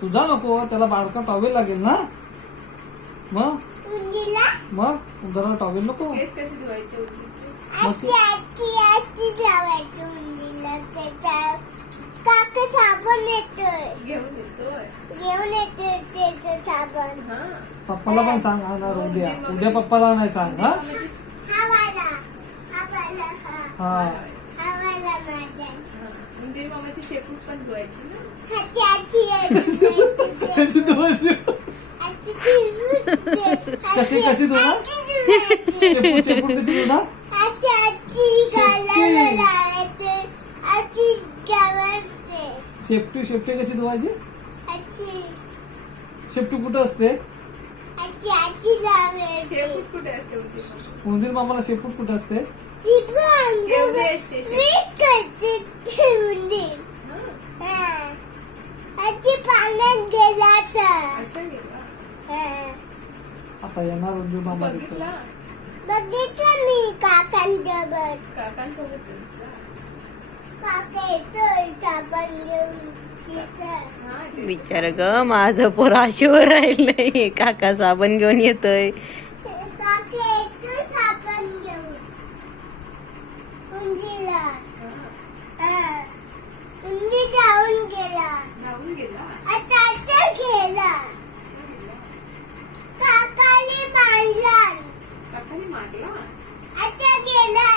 तुझा नको, त्याला बारका टॉवेल लागेल ना. मग जरा टॉवेल नको. पप्पाला पण सांग आणणार उद्या पप्पाला नाही सांग. हा शेपूट पण धुवायची ना. कशी कशी धुणार शेपूट कशी धुणार. शेपटी कशी धुवायची. शेपटी कुठं असते. शेपूट कुठे असते. उंदीर मामाला शेपूट कुठं असते. आता येणार उंदीर मामा बघितलं मी काकांसोबत. बिचार ग माझं पोर आशेवर राहिलंय. काका साबण घेऊन येतोय. धावून गेला. काकाने मारला. काकाने मारला. आता गेला.